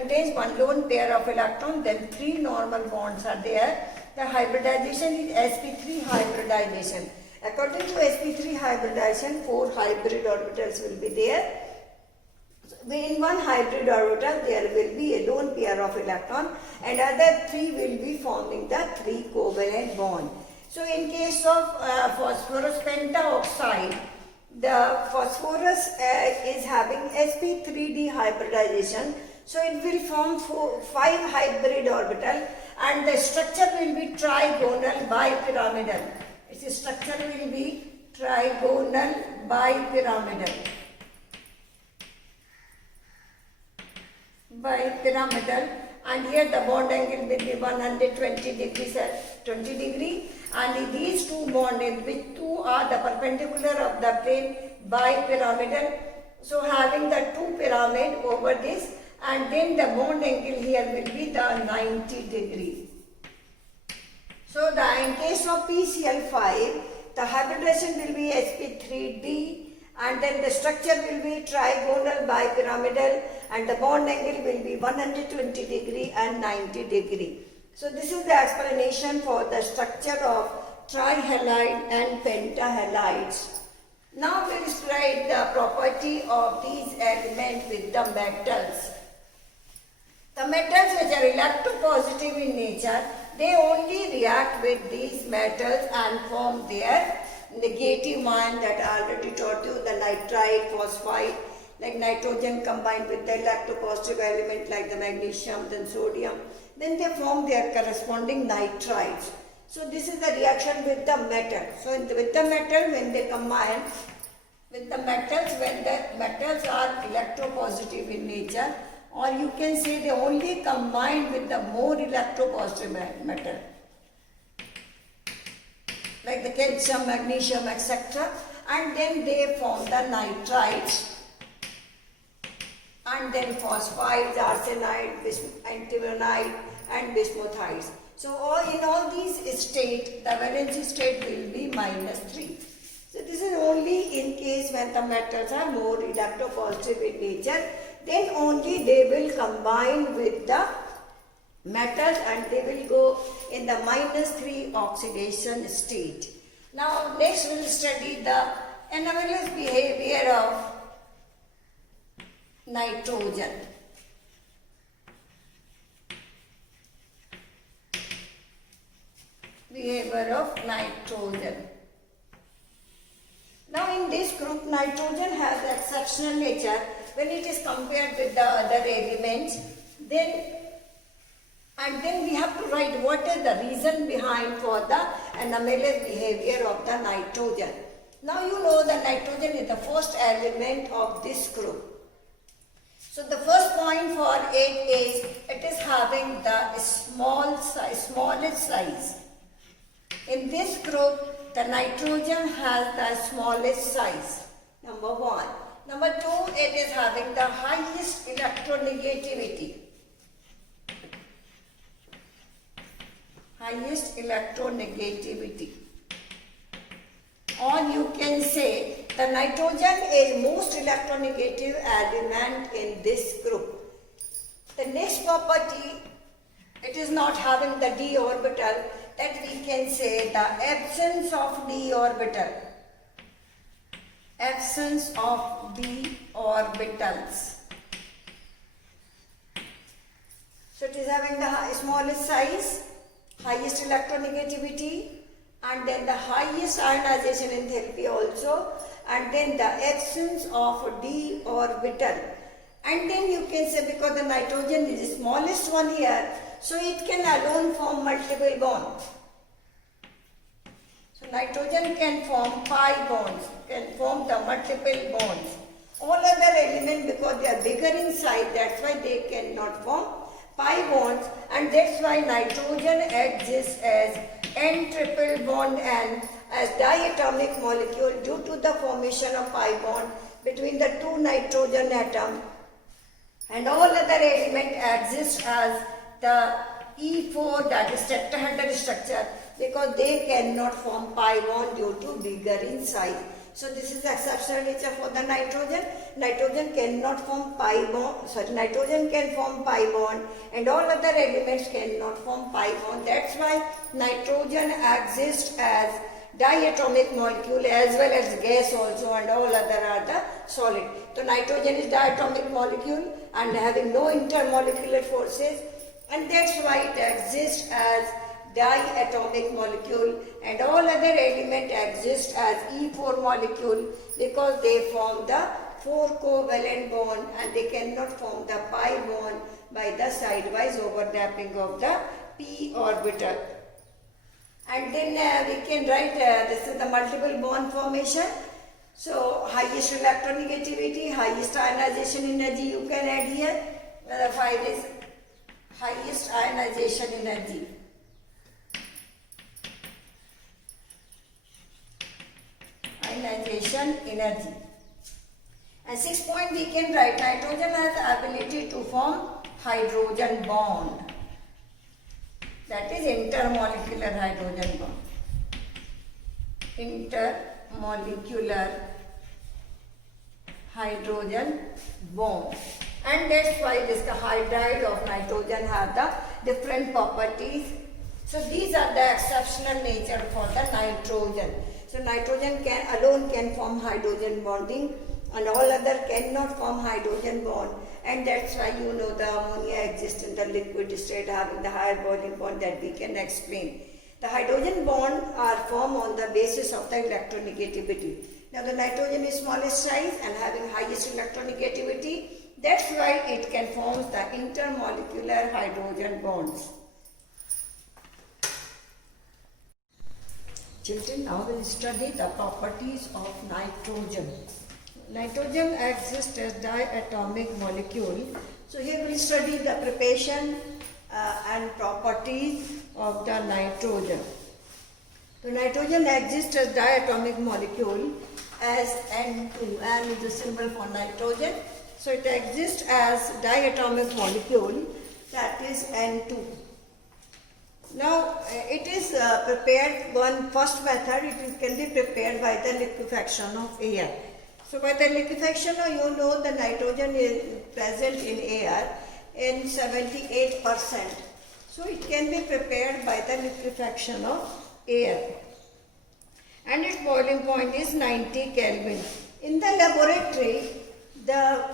contains one lone pair of electrons, then 3 normal bonds are there. The hybridization is sp3 hybridization. According to sp3 hybridization, 4 hybrid orbitals will be there. In one hybrid orbital, there will be a lone pair of electron and other 3 will be forming the 3 covalent bond. So in case of phosphorus pentaoxide, the phosphorus is having sp3d hybridization. So it will form 5 hybrid orbital and the structure will be trigonal bipyramidal. Its structure will be trigonal bipyramidal. And here the bond angle will be 120 degrees at 20 degree, and these two bonds which two are the perpendicular of the plane bipyramidal. So having the two pyramid over this, and then the bond angle here will be the 90 degree. So in case of PCl5, the hybridization will be sp3d, and then the structure will be trigonal bipyramidal, and the bond angle will be 120 degree and 90 degree. So this is the explanation for the structure of trihalide and pentahalides. Now we will study the property of these elements with the metals. The metals which are electropositive in nature, they only react with these metals and form their negative ion that I already taught you, the nitride, phosphide, like nitrogen combined with the electropositive element like the magnesium, then sodium, then they form their corresponding nitrides. So this is the reaction with the metal. So with the metal, when they combine with the metals, when the metals are electropositive in nature, or you can say they only combine with the more electropositive metal, like the calcium, magnesium, etc. And then they form the nitrides, and then phosphides, arsenide, antimonide, and bismuthides. So in all these states, the valency state will be -3. So this is only in case when the metals are more electropositive in nature, then only they will combine with the metals and they will go in the -3 oxidation state. Now next we will study the anomalous behavior of nitrogen. Behavior of nitrogen. Now in this group, nitrogen has exceptional nature when it is compared with the other elements. Then we have to write what is the reason behind for the anomalous behavior of the nitrogen. Now you know that nitrogen is the first element of this group. So the first point for it is it is having the smallest size. In this group, the nitrogen has the smallest size. Number 1. Number 2, it is having the highest electronegativity. Highest electronegativity. Or you can say the nitrogen is most electronegative element in this group. The next property, it is not having the d orbital, that we can say the absence of d orbital. Absence of d orbitals. So it is having the smallest size, highest electronegativity, and then the highest ionization enthalpy also, and then the absence of d orbital. And then you can say because the nitrogen is the smallest one here, so it can alone form multiple bonds. So nitrogen can form pi bonds, can form the multiple bonds. All other elements, because they are bigger in size, that's why they cannot form pi bonds, and that's why nitrogen exists as N triple bond N as diatomic molecule due to the formation of pi bond between the two nitrogen atoms, and all other elements exist as the E4, that is tetrahedral structure, because they cannot form pi bond due to bigger in size. So this is the exceptional nature for the nitrogen. Nitrogen cannot form pi bond, nitrogen can form pi bond and all other elements cannot form pi bond. That's why nitrogen exists as diatomic molecule as well as gas also, and all other are the solid. So nitrogen is diatomic molecule and having no intermolecular forces, and that's why it exists as diatomic molecule, and all other elements exist as E4 molecule because they form the 4 covalent bond and they cannot form the pi bond by the sidewise overlapping of the p orbital. And then we can write this is the multiple bond formation. So highest electronegativity, highest ionization energy you can add here. The 5 is highest ionization energy. Ionization energy. And 6 point we can write nitrogen has the ability to form hydrogen bond. That is intermolecular hydrogen bond. Intermolecular hydrogen bond. And that's why this hydride of nitrogen have the different properties. So these are the exceptional nature for the nitrogen. So nitrogen alone can form hydrogen bonding and all other cannot form hydrogen bond, and that's why you know the ammonia exists in the liquid state having the higher boiling point that we can explain. The hydrogen bond are formed on the basis of the electronegativity. Now the nitrogen is smallest size and having highest electronegativity, that's why it can form the intermolecular hydrogen bonds. Children, now we will study the properties of nitrogen. Nitrogen exists as diatomic molecule. So here we will study the preparation and properties of the nitrogen. So nitrogen exists as diatomic molecule as N2. N is the symbol for nitrogen. So it exists as diatomic molecule, that is N2. Now it is prepared, one first method, it can be prepared by the liquefaction of air. So by the liquefaction, you know the nitrogen is present in air in 78%. So it can be prepared by the liquefaction of air. And its boiling point is 90 Kelvin. In the laboratory, the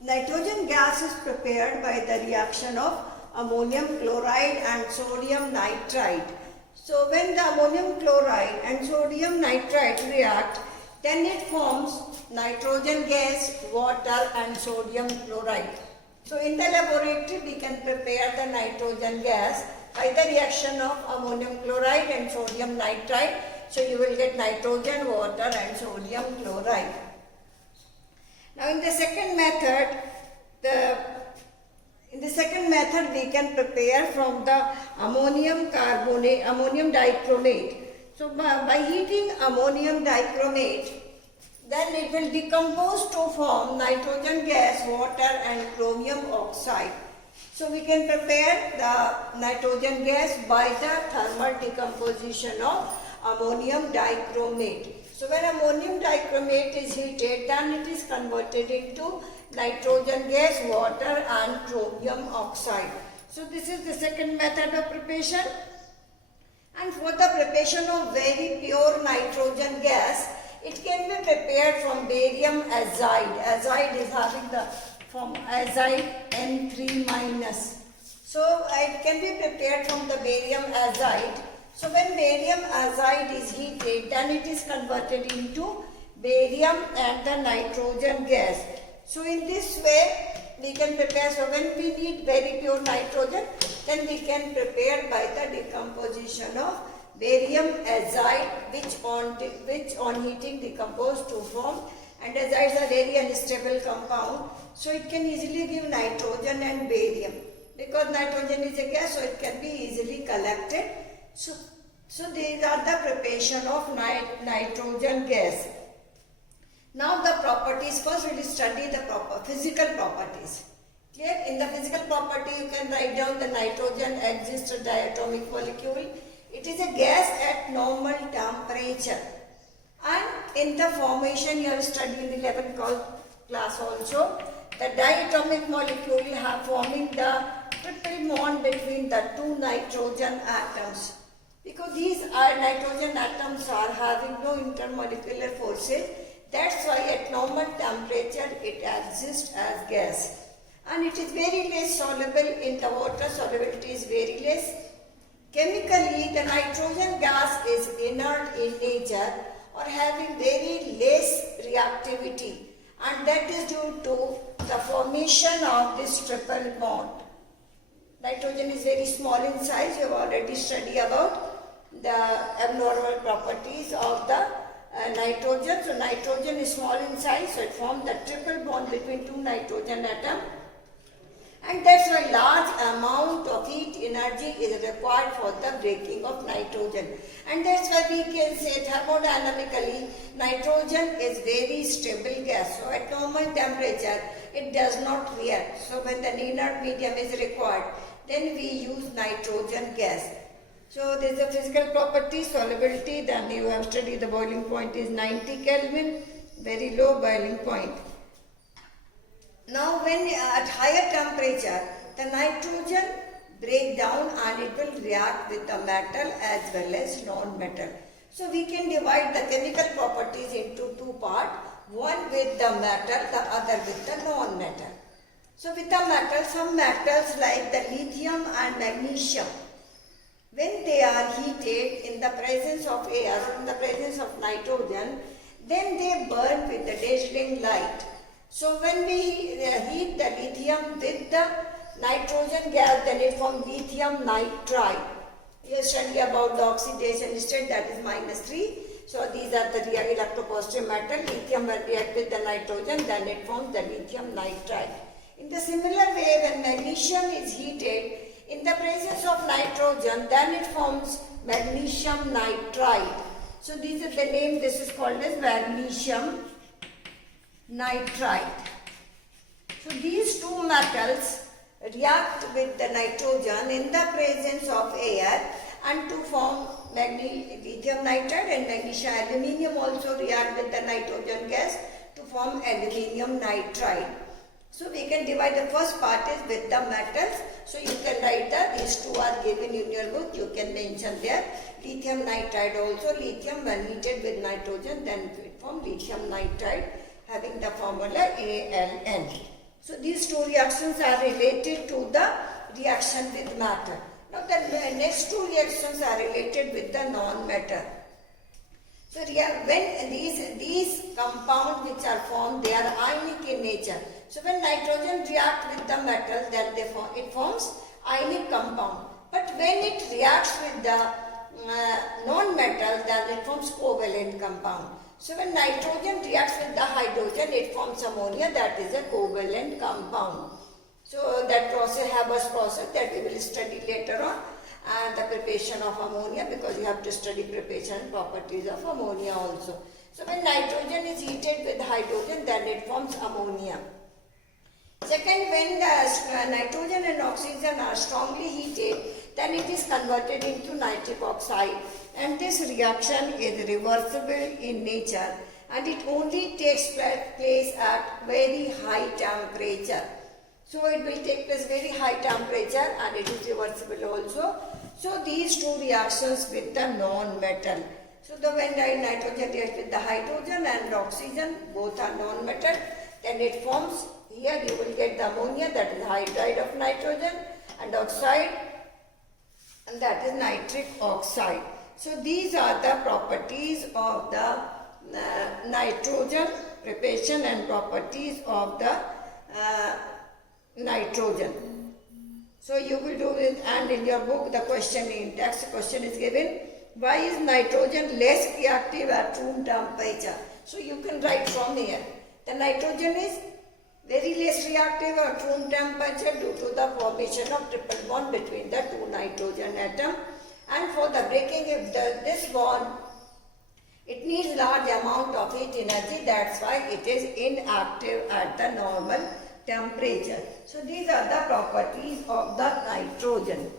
nitrogen gas is prepared by the reaction of ammonium chloride and sodium nitrite. So when the ammonium chloride and sodium nitrite react, then it forms nitrogen gas, water and sodium chloride. So in the laboratory we can prepare the nitrogen gas by the reaction of ammonium chloride and sodium nitrite. So you will get nitrogen, water and sodium chloride. Now in the second method, we can prepare from the ammonium dichromate. So by heating ammonium dichromate, then it will decompose to form nitrogen gas, water and chromium oxide. So we can prepare the nitrogen gas by the thermal decomposition of ammonium dichromate. So when ammonium dichromate is heated, then it is converted into nitrogen gas, water and chromium oxide. So this is the second method of preparation. And for the preparation of very pure nitrogen gas, it can be prepared from barium azide. Azide is having the from azide N3 minus. So it can be prepared from the barium azide. So when barium azide is heated, then it is converted into barium and the nitrogen gas. So in this way we can prepare. So when we need very pure nitrogen, then we can prepare by the decomposition of barium azide, which on heating decompose to form, and azide is a very unstable compound. So it can easily give nitrogen and barium. Because nitrogen is a gas, so it can be easily collected. So these are the preparation of nitrogen gas. Now the properties, first we will study the physical properties. Clear? In the physical property you can write down the nitrogen exists as diatomic molecule. It is a gas at normal temperature and in the formation you have studied in 11th class also, the diatomic molecule have forming the triple bond between the two nitrogen atoms. Because these nitrogen atoms are having no intermolecular forces, that's why at normal temperature it exists as gas. And it is very less soluble in the water, solubility is very less. Chemically, the nitrogen gas is inert in nature or having very less reactivity, and that is due to the formation of this triple bond. Nitrogen is very small in size. You have already studied about the abnormal properties of the nitrogen. So nitrogen is small in size, so it forms the triple bond between two nitrogen atoms. And that's why large amount of heat energy is required for the breaking of nitrogen. And that's why we can say thermodynamically nitrogen is very stable gas. So at normal temperature it does not react. So when the inert medium is required, then we use nitrogen gas. So there is a physical property, solubility, then you have studied the boiling point is 90 Kelvin, very low boiling point. Now when at higher temperature, the nitrogen break down and it will react with the metal as well as non-metal. So we can divide the chemical properties into two parts, one with the metal, the other with the non-metal. So with the metal, some metals like the lithium and magnesium, when they are heated in the presence of air, in the presence of nitrogen, then they burn with the dazzling light. So when we heat the lithium with the nitrogen gas, then it forms lithium nitride. You study about the oxidation state, that is -3. So these are the electropositive metal. Lithium will react with the nitrogen, then it forms the lithium nitride. In the similar way, when magnesium is heated in the presence of nitrogen, then it forms magnesium nitride. So this is the name, this is called as magnesium nitride. So these two metals react with the nitrogen in the presence of air and to form lithium nitride, and magnesium aluminium also react with the nitrogen gas to form aluminium nitride. So we can divide the first part is with the metals. So you can write that these two are given in your book. You can mention there lithium nitride also. Lithium when heated with nitrogen, then it forms lithium nitride, having the formula ALN. So these two reactions are related to the reaction with matter. Now the next two reactions are related with the non-matter. So when these compounds which are formed, they are ionic in nature. So when nitrogen reacts with the metal, then it forms ionic compound. But when it reacts with the non-metal, then it forms covalent compound. So when nitrogen reacts with the hydrogen, it forms ammonia, that is a covalent compound. So that process, Haber's process, that we will study later on, and the preparation of ammonia, because you have to study preparation and properties of ammonia also. So when nitrogen is heated with hydrogen, then it forms ammonia. Second, when the nitrogen and oxygen are strongly heated, then it is converted into nitric oxide, and this reaction is reversible in nature and it only takes place at very high temperature. So it will take place very high temperature and it is reversible also. So these two reactions with the non-metal. So when nitrogen reacts with the hydrogen and oxygen, both are non-metal, then it forms, here you will get the ammonia, that is hydride of nitrogen, and oxide, and that is nitric oxide. So these are the properties of the nitrogen, preparation and properties of the nitrogen. So you will do it, and in your book the question in text question is given, why is nitrogen less reactive at room temperature? So you can write from here, the nitrogen is very less reactive at room temperature due to the formation of triple bond between the two nitrogen atoms, and for the breaking of this bond it needs large amount of heat energy, that's why it is inactive at the normal temperature. So these are the properties of the nitrogen.